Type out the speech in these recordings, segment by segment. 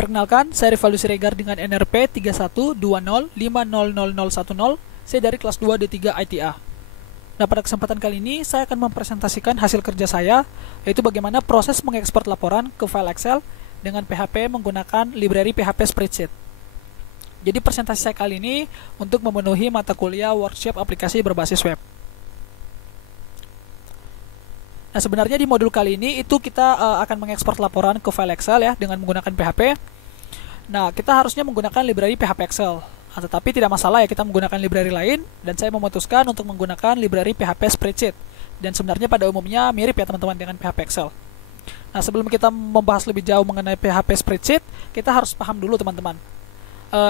Perkenalkan, saya Rivaldo Siregar dengan NRP 3120500010. Saya dari kelas 2 D3 ITA. Nah, pada kesempatan kali ini saya akan mempresentasikan hasil kerja saya, yaitu bagaimana proses mengekspor laporan ke file Excel dengan PHP menggunakan library PHP Spreadsheet. Jadi presentasi saya kali ini untuk memenuhi mata kuliah workshop aplikasi berbasis web. Nah, sebenarnya di modul kali ini itu kita akan mengekspor laporan ke file Excel ya dengan menggunakan PHP. Nah, kita harusnya menggunakan library PHP Excel. Nah, tetapi tidak masalah ya kita menggunakan library lain, dan saya memutuskan untuk menggunakan library PHP Spreadsheet. Dan sebenarnya pada umumnya mirip ya teman-teman dengan PHP Excel. Nah, sebelum kita membahas lebih jauh mengenai PHP Spreadsheet, kita harus paham dulu teman-teman.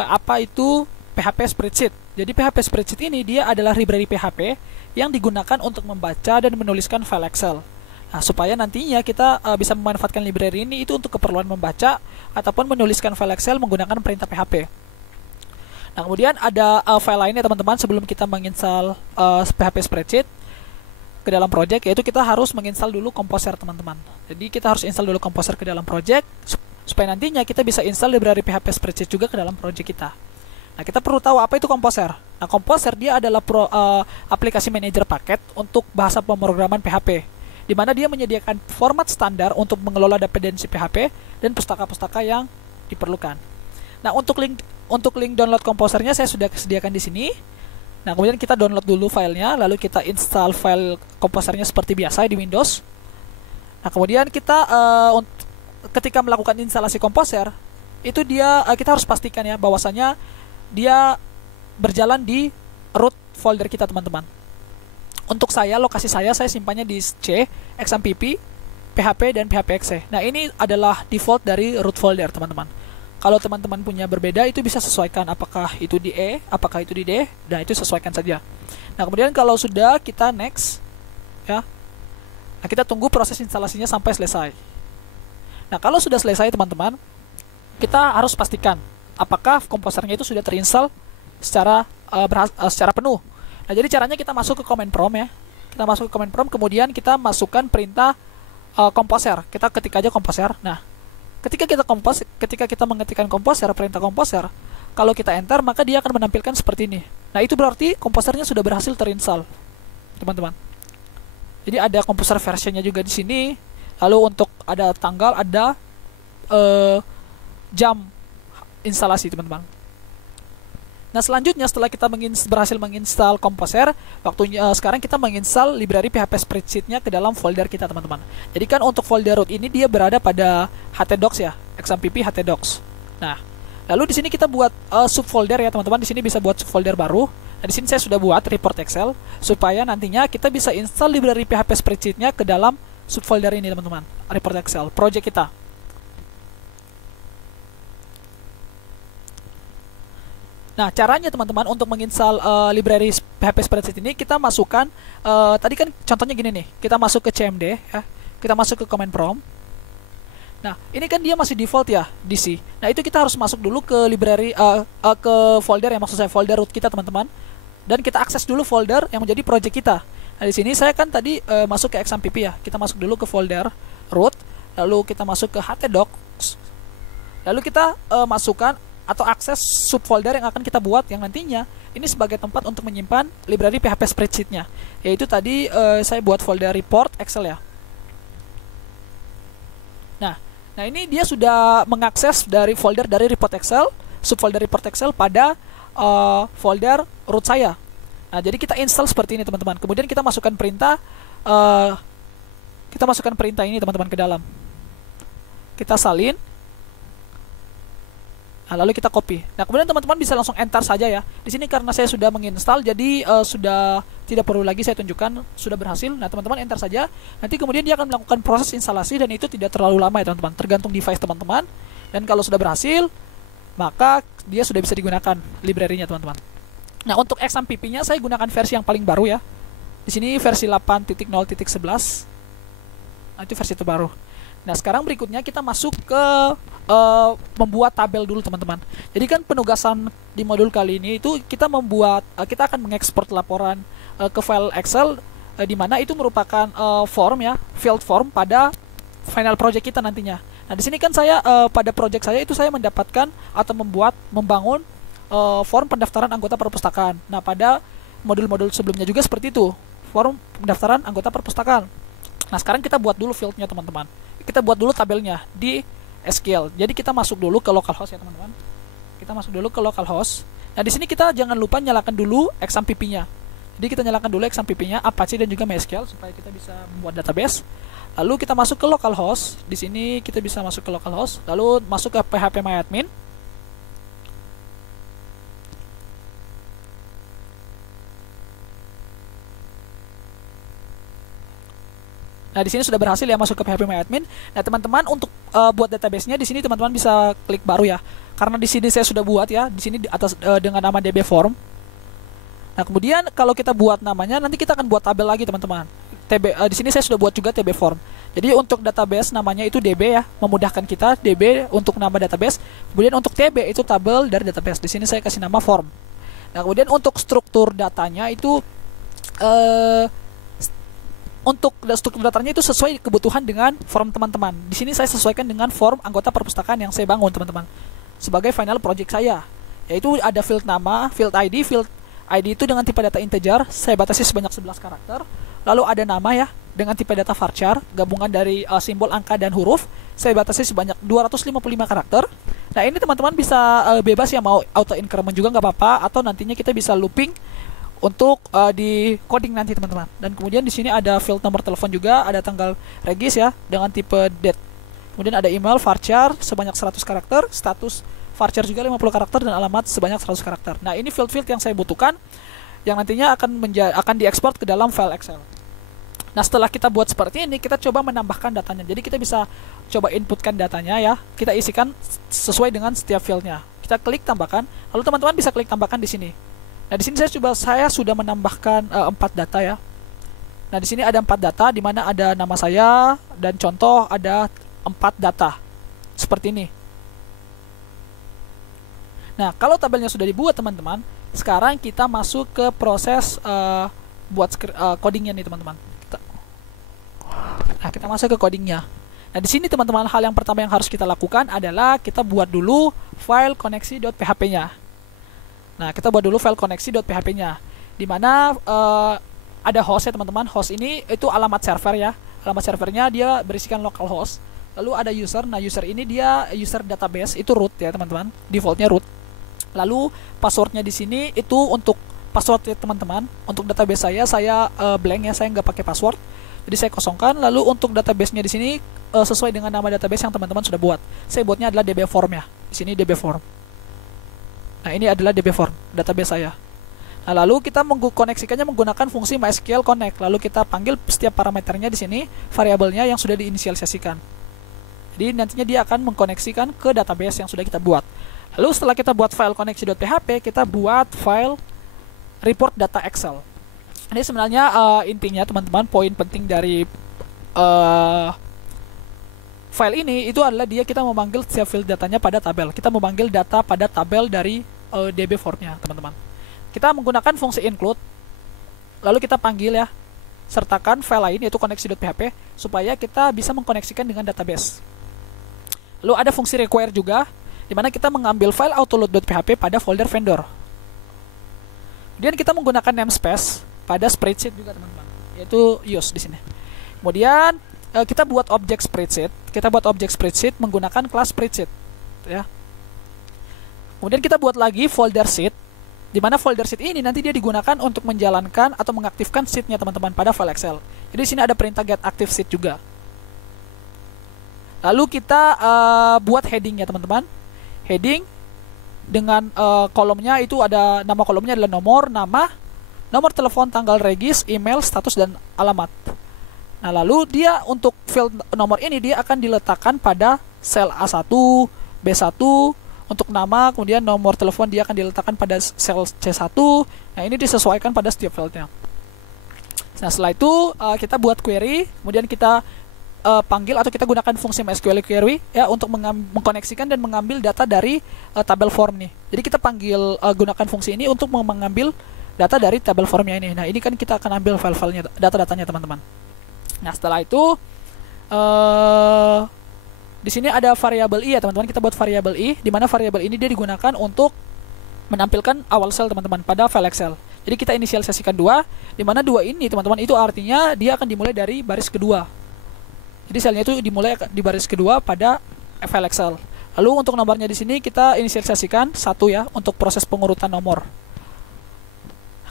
Apa itu PHP Spreadsheet? Jadi PHP Spreadsheet ini dia adalah library PHP yang digunakan untuk membaca dan menuliskan file Excel. Nah, supaya nantinya kita bisa memanfaatkan library ini itu untuk keperluan membaca ataupun menuliskan file Excel menggunakan perintah PHP. Nah, kemudian ada file lainnya teman-teman sebelum kita menginstal PHP Spreadsheet ke dalam project, yaitu kita harus menginstal dulu Composer teman-teman. Jadi kita harus install dulu Composer ke dalam project supaya nantinya kita bisa install library PHP Spreadsheet juga ke dalam project kita. Nah, kita perlu tahu apa itu Composer. Nah, Composer dia adalah aplikasi manajer paket untuk bahasa pemrograman PHP, di mana dia menyediakan format standar untuk mengelola dependensi PHP dan pustaka-pustaka yang diperlukan. Nah, untuk link download Composernya saya sudah sediakan di sini. Nah, kemudian kita download dulu filenya, lalu kita install file Composernya seperti biasa di Windows. Nah, kemudian kita ketika melakukan instalasi Composer, itu kita harus pastikan ya bahwasanya dia berjalan di root folder kita teman-teman. Untuk saya, lokasi saya simpannya di C, XMPP, PHP, dan PHPXE. Nah, ini adalah default dari root folder teman-teman. Kalau teman-teman punya berbeda, itu bisa sesuaikan apakah itu di E, apakah itu di D. Nah, itu sesuaikan saja. Nah, kemudian kalau sudah, kita next ya. Nah, kita tunggu proses instalasinya sampai selesai. Nah, kalau sudah selesai teman-teman, kita harus pastikan apakah komposernya itu sudah terinstall secara penuh. Nah, jadi caranya kita masuk ke command prompt ya. Kita masuk ke command prompt, kemudian kita masukkan perintah Composer. Kita ketik aja Composer. Nah, ketika kita mengetikkan Composer, perintah Composer, kalau kita enter, maka dia akan menampilkan seperti ini. Nah, itu berarti Composernya sudah berhasil terinstall, teman-teman. Jadi ada Composer versionnya juga di sini. Lalu untuk ada tanggal, ada jam instalasi, teman-teman. Nah, selanjutnya setelah kita berhasil menginstal Composer, waktunya sekarang kita menginstal library PHP Spreadsheet-nya ke dalam folder kita, teman-teman. Jadi kan untuk folder root ini dia berada pada htdocs ya, XMPP htdocs. Nah, lalu di sini kita buat subfolder ya, teman-teman. Di sini bisa buat subfolder baru. Nah, di sini saya sudah buat report Excel supaya nantinya kita bisa install library PHP Spreadsheet-nya ke dalam subfolder ini, teman-teman. Report Excel project kita. Nah, caranya teman-teman untuk menginstal library PHP Spreadsheet ini, kita masukkan tadi kan contohnya gini nih, kita masuk ke CMD ya, kita masuk ke command prompt. Nah, ini kan dia masih default ya DC. Nah, itu kita harus masuk dulu ke library ke folder yang maksud saya folder root kita, teman-teman. Dan kita akses dulu folder yang menjadi project kita. Nah, di sini saya kan tadi masuk ke XMPP ya. Kita masuk dulu ke folder root, lalu kita masuk ke htdocs. Lalu kita masukkan atau akses subfolder yang akan kita buat yang nantinya ini sebagai tempat untuk menyimpan library PHP Spreadsheet-nya. Yaitu tadi saya buat folder report Excel ya. Nah, ini dia sudah mengakses dari folder dari report Excel, subfolder report Excel pada folder root saya. Nah, jadi kita install seperti ini, teman-teman. Kemudian kita masukkan perintah ini, teman-teman, ke dalam. Kita salin. Nah, lalu kita copy. Nah, kemudian teman-teman bisa langsung enter saja ya. Di sini karena saya sudah menginstal, jadi sudah tidak perlu lagi saya tunjukkan sudah berhasil. Nah, teman-teman enter saja. Nanti kemudian dia akan melakukan proses instalasi dan itu tidak terlalu lama ya, teman-teman. Tergantung device teman-teman. Dan kalau sudah berhasil, maka dia sudah bisa digunakan library-nya, teman-teman. Nah, untuk XMPP-nya saya gunakan versi yang paling baru ya. Di sini versi 8.0.11. Nah, itu versi terbaru. Nah, sekarang berikutnya kita masuk ke membuat tabel dulu, teman-teman. Jadi kan penugasan di modul kali ini itu kita akan mengekspor laporan ke file Excel di mana itu merupakan form ya, field form pada final project kita nantinya. Nah, di sini kan saya pada project saya itu saya mendapatkan atau membangun form pendaftaran anggota perpustakaan. Nah, pada modul-modul sebelumnya juga seperti itu, form pendaftaran anggota perpustakaan. Nah, sekarang kita buat dulu fieldnya teman-teman. Kita buat dulu tabelnya di SQL. Jadi kita masuk dulu ke localhost ya teman-teman. Kita masuk dulu ke localhost. Nah, di sini kita jangan lupa nyalakan dulu XAMPP-nya. Jadi kita nyalakan dulu XAMPP-nya, Apache dan juga MySQL supaya kita bisa membuat database. Lalu kita masuk ke localhost. Di sini kita bisa masuk ke localhost. Lalu masuk ke phpMyAdmin. Nah, di sini sudah berhasil ya masuk ke phpMyAdmin. Nah, teman-teman untuk buat database-nya di sini teman-teman bisa klik baru ya. Karena di sini saya sudah buat ya, di sini di atas dengan nama DB form. Nah, kemudian kalau kita buat namanya nanti kita akan buat tabel lagi, teman-teman. Di sini saya sudah buat juga TB form. Jadi untuk database namanya itu DB ya, memudahkan kita DB untuk nama database. Kemudian untuk TB itu tabel dari database. Di sini saya kasih nama form. Nah, kemudian untuk struktur datanya itu untuk struktur datanya itu sesuai kebutuhan dengan form teman-teman. Di sini saya sesuaikan dengan form anggota perpustakaan yang saya bangun, teman-teman. Sebagai final project saya, yaitu ada field nama, field ID itu dengan tipe data integer, saya batasi sebanyak 11 karakter. Lalu ada nama ya, dengan tipe data varchar, gabungan dari simbol, angka, dan huruf, saya batasi sebanyak 255 karakter. Nah, ini teman-teman bisa bebas ya, mau auto increment juga nggak apa-apa, atau nantinya kita bisa looping untuk di coding nanti, teman-teman. Dan kemudian di sini ada field nomor telepon juga, ada tanggal regis ya, dengan tipe date. Kemudian ada email varchar sebanyak 100 karakter, status varchar juga 50 karakter, dan alamat sebanyak 100 karakter. Nah, ini field-field yang saya butuhkan yang nantinya akan diekspor ke dalam file Excel. Nah, setelah kita buat seperti ini, kita coba menambahkan datanya. Jadi kita bisa coba inputkan datanya ya. Kita isikan sesuai dengan setiap fieldnya. Kita klik tambahkan, lalu teman-teman bisa klik tambahkan di sini. Nah, di sini saya sudah menambahkan 4 data ya. Nah, di sini ada 4 data di mana ada nama saya dan contoh ada 4 data. Seperti ini. Nah, kalau tabelnya sudah dibuat, teman-teman, sekarang kita masuk ke proses buat codingnya nih, teman-teman. Nah, kita masuk ke codingnya. Nah, di sini teman-teman, hal yang pertama yang harus kita lakukan adalah kita buat dulu file koneksi.php-nya. Nah, kita buat dulu file koneksi.php-nya, di mana ada host ya, teman-teman. Host ini itu alamat server ya. Alamat servernya dia berisikan localhost. Lalu ada user. Nah, user ini dia user database, itu root ya, teman-teman. Defaultnya root. Lalu passwordnya di sini itu untuk password ya, teman-teman. Untuk database saya blank ya, saya nggak pakai password. Jadi saya kosongkan. Lalu untuk database-nya di sini sesuai dengan nama database yang teman-teman sudah buat. Saya buatnya adalah DB form ya. Di sini DB form. Nah, ini adalah DB form database saya. Nah, lalu kita koneksikannya menggunakan fungsi MySQL Connect. Lalu kita panggil setiap parameternya di sini, variabelnya yang sudah diinisialisasikan. Jadi nantinya dia akan mengkoneksikan ke database yang sudah kita buat. Lalu setelah kita buat file koneksi.php, kita buat file report data Excel. Ini sebenarnya intinya, teman-teman, poin penting dari file ini itu adalah kita memanggil setiap field datanya pada tabel. Kita memanggil data pada tabel dari DB formnya, teman-teman. Kita menggunakan fungsi include, lalu kita panggil ya, sertakan file lain yaitu koneksi.php supaya kita bisa mengkoneksikan dengan database. Lalu ada fungsi require juga, di mana kita mengambil file autoload.php pada folder vendor. Kemudian kita menggunakan namespace pada spreadsheet juga, teman-teman, yaitu use di sini. Kemudian kita buat objek spreadsheet. Kita buat objek spreadsheet menggunakan kelas spreadsheet, ya. Kemudian kita buat lagi folder sheet, di mana folder sheet ini nanti dia digunakan untuk menjalankan atau mengaktifkan sheetnya, teman-teman, pada file Excel. Jadi di sini ada perintah get active sheet juga. Lalu kita buat headingnya, teman-teman. Heading dengan kolomnya itu ada, nama kolomnya adalah nomor, nama, nomor telepon, tanggal regis, email, status, dan alamat. Nah, lalu dia untuk field nomor ini dia akan diletakkan pada sel A1, B1 untuk nama, kemudian nomor telepon dia akan diletakkan pada sel C1. Nah, ini disesuaikan pada setiap fieldnya. Nah, setelah itu kita buat query, kemudian kita panggil atau kita gunakan fungsi MySQL query ya untuk mengkoneksikan dan mengambil data dari tabel form nih. Jadi kita panggil gunakan fungsi ini untuk mengambil data dari tabel formnya ini. Nah, ini kan kita akan ambil file-filenya, data-datanya, teman-teman. Nah, setelah itu Di sini ada variabel i ya teman-teman, kita buat variabel i, di mana variabel ini dia digunakan untuk menampilkan awal sel teman-teman pada file Excel. Jadi kita inisialisasikan 2, di mana 2 ini teman-teman itu artinya dia akan dimulai dari baris kedua. Jadi selnya itu dimulai di baris kedua pada file Excel. Lalu untuk nomornya di sini kita inisialisasikan 1 ya untuk proses pengurutan nomor.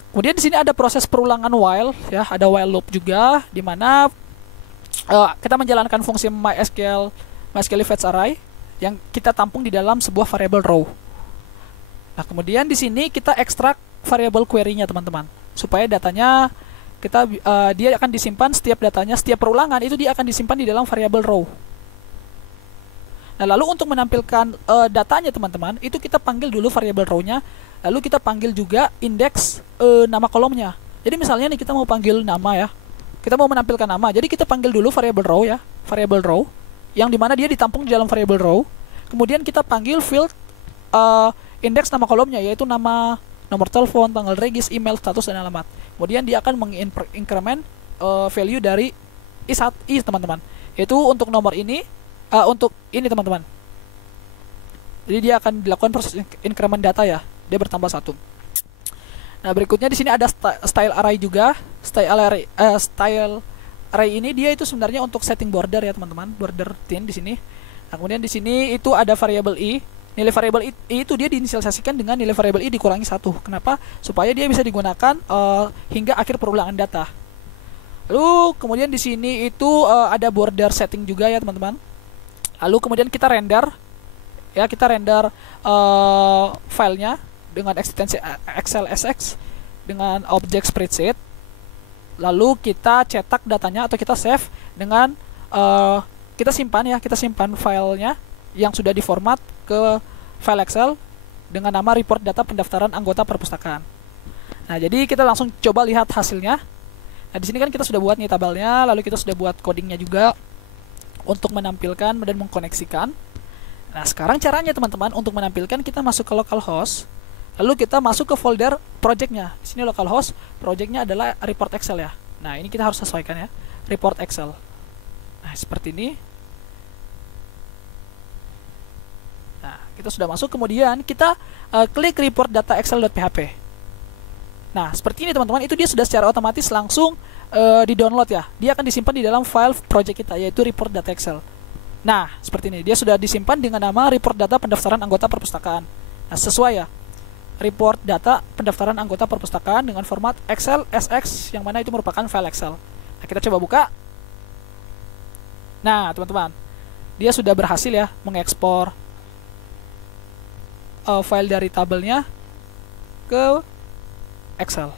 Kemudian di sini ada proses perulangan while ya, ada while loop juga, di mana kita menjalankan fungsi MySQL fetch array yang kita tampung di dalam sebuah variabel row. Nah, kemudian di sini kita ekstrak variabel query-nya teman-teman, supaya datanya dia akan disimpan, setiap datanya, setiap perulangan itu dia akan disimpan di dalam variabel row. Nah, lalu untuk menampilkan datanya teman-teman, itu kita panggil dulu variabel row-nya, lalu kita panggil juga indeks nama kolomnya. Jadi misalnya nih kita mau panggil nama ya, kita mau menampilkan nama, jadi kita panggil dulu variabel row ya, variabel row, yang dimana dia ditampung di dalam variabel row. Kemudian kita panggil field indeks nama kolomnya, yaitu nama, nomor telepon, tanggal regis, email, status, dan alamat. Kemudian dia akan mengincrement value dari i teman-teman, yaitu untuk nomor ini, untuk ini teman-teman. Jadi dia akan dilakukan proses increment data ya, dia bertambah 1. Nah, berikutnya di sini ada style array juga. Style array ini dia itu sebenarnya untuk setting border ya teman-teman, border thin di sini. Nah, kemudian di sini itu ada variabel i. Nilai variabel i itu dia diinisialisasikan dengan nilai variabel i dikurangi 1. Kenapa? Supaya dia bisa digunakan hingga akhir perulangan data. Lalu kemudian di sini itu ada border setting juga ya teman-teman. Lalu kemudian kita render ya, kita render filenya dengan ekstensi Excel SX dengan objek spreadsheet. Lalu kita cetak datanya atau kita save dengan kita simpan ya, kita simpan filenya yang sudah diformat ke file Excel dengan nama report data pendaftaran anggota perpustakaan. Nah, jadi kita langsung coba lihat hasilnya. Nah, di sini kan kita sudah buat nih tabelnya, lalu kita sudah buat codingnya juga untuk menampilkan dan mengkoneksikan. Nah, sekarang caranya teman-teman untuk menampilkan, kita masuk ke localhost, lalu kita masuk ke folder projectnya. Di sini localhost, projectnya adalah report Excel ya. Nah, ini kita harus sesuaikan ya, report Excel. Nah, seperti ini. Nah, kita sudah masuk, kemudian kita klik report data excel.php. Nah, seperti ini teman-teman, itu dia sudah secara otomatis langsung di-download ya. Dia akan disimpan di dalam file project kita, yaitu report data Excel. Nah, seperti ini, dia sudah disimpan dengan nama report data pendaftaran anggota perpustakaan. Nah, sesuai ya, report data pendaftaran anggota perpustakaan dengan format Excel SX, yang mana itu merupakan file Excel. Nah, kita coba buka. Nah, teman-teman, dia sudah berhasil ya mengekspor file dari tabelnya ke Excel.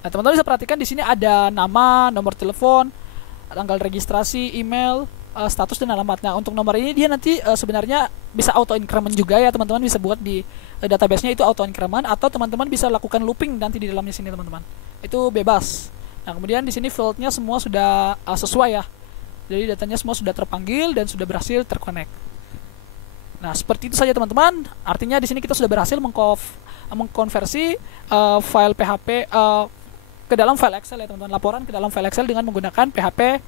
Nah, teman-teman bisa perhatikan di sini ada nama, nomor telepon, tanggal registrasi, email, status, dan alamat. Nah, untuk nomor ini dia nanti sebenarnya bisa auto increment juga ya, teman-teman bisa buat di database-nya itu auto increment, atau teman-teman bisa lakukan looping nanti di dalamnya sini teman-teman. Itu bebas. Nah, kemudian di sini field-nya semua sudah sesuai ya. Jadi datanya semua sudah terpanggil dan sudah berhasil terconnect. Nah, seperti itu saja teman-teman. Artinya di sini kita sudah berhasil mengkonversi file PHP ke dalam file Excel ya teman-teman. Laporan ke dalam file Excel dengan menggunakan PHP.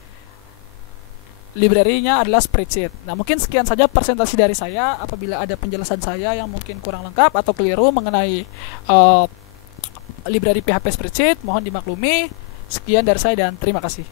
Library-nya adalah spreadsheet. Nah, mungkin sekian saja presentasi dari saya. Apabila ada penjelasan saya yang mungkin kurang lengkap atau keliru mengenai library PHP spreadsheet, mohon dimaklumi. Sekian dari saya dan terima kasih.